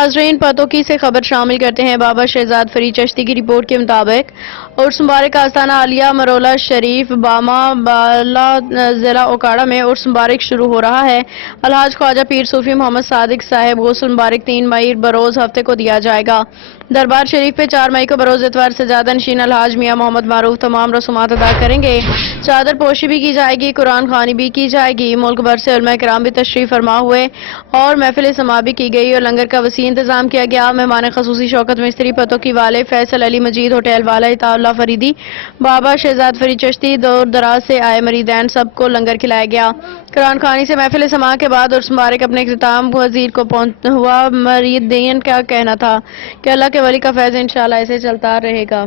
ناظرین پتوکی سے خبر شامل کرتے ہیں۔ بابا شہزاد فرید چشتی کی رپورٹ کے مطابق عرس مبارک آستانہ عالیہ مرولا شریف باما بالا ضلع اوکاڑہ میں عرس مبارک شروع ہو رہا ہے۔ الحاج خواجہ پیر صوفی محمد صادق صاحب غسل مبارک 3 مئی بروز ہفتے کو دیا جائے گا۔ دربار شریف پہ 4 مئی کو بروز اتوار سجادہ نشین الحاج میاں محمد معروف تمام رسومات ادا کریں گے۔ چادر پوشی بھی کی جائے گی، قرآن خوانی بھی کی جائے گی۔ ملک بھر سے علماء کرام بھی تشریف فرما ہوئے اور محفل سماع بھی کی گئی اور لنگر کا وسیع انتظام کیا گیا۔ مہمان خصوصی شوکت مستری پتوکی والے فیصل علی مجید ہوٹل والا عطا اللہ فریدی بابا شہزاد فرید چشتی دور دراز سے آئے مریدین سب کو لنگر کھلایا گیا۔ قرآن خوانی سے محفل سماع کے بعد عرس مبارک اپنے اختتام وزیر کو ہوا۔ مریدین کا کہنا تھا کہ اللہ کے ولی کا فیض انشاءاللہ ایسے چلتا رہے گا۔